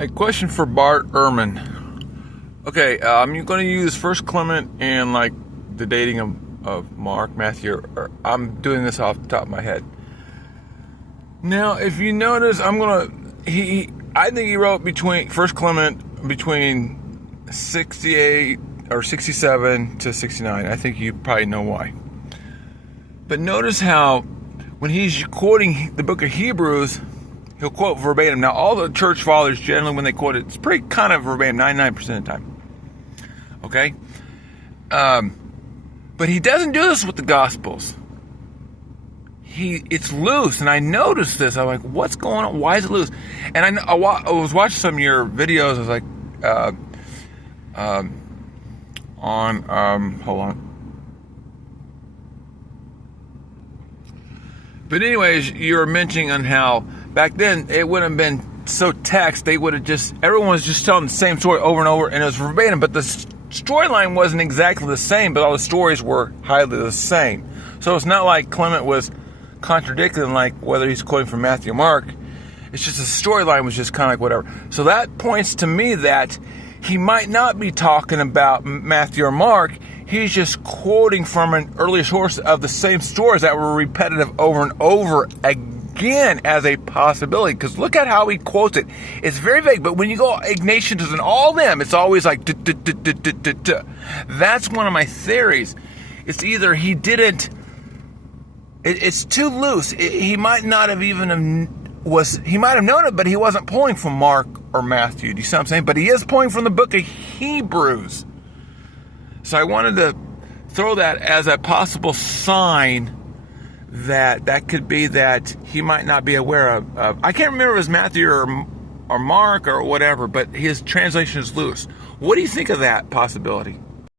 A question for Bart Ehrman. Okay, I'm going to use 1Clement and like the dating of Mark, Matthew. I'm doing this off the top of my head. Now, if you notice, I think he wrote between 1Clement between 68 or 67 to 69. I think you probably know why. But notice how when he's quoting the book of Hebrews, he'll quote verbatim. Now, all the church fathers, generally, when they quote it, it's pretty kind of verbatim, 99% of the time. Okay? But he doesn't do this with the Gospels. It's loose, and I noticed this. I'm like, what's going on? Why is it loose? And I was watching some of your videos. I was like, hold on. But anyways, you were mentioning on how back then it wouldn't have been so text. They would have everyone was just telling the same story over and over, and it was verbatim. But the storyline wasn't exactly the same, but all the stories were highly the same. So it's not like Clement was contradicting, like whether he's quoting from Matthew or Mark. It's just the storyline was just kind of like whatever. So that points to me that he might not be talking about Matthew or Mark. He's just quoting from an earlier source of the same stories that were repetitive over and over again as a possibility. Because look at how he quotes it. It's very vague, but when you go Ignatius and all them, it's always like That's one of my theories. It's either he didn't. It's too loose. He might not have even he might have known it, but he wasn't pulling from Mark or Matthew. Do you see what I'm saying? But he is pulling from the book of Hebrews. So I wanted to throw that as a possible sign that could be that he might not be aware of. I can't remember if it was Matthew or Mark or whatever, but his translation is loose. What do you think of that possibility?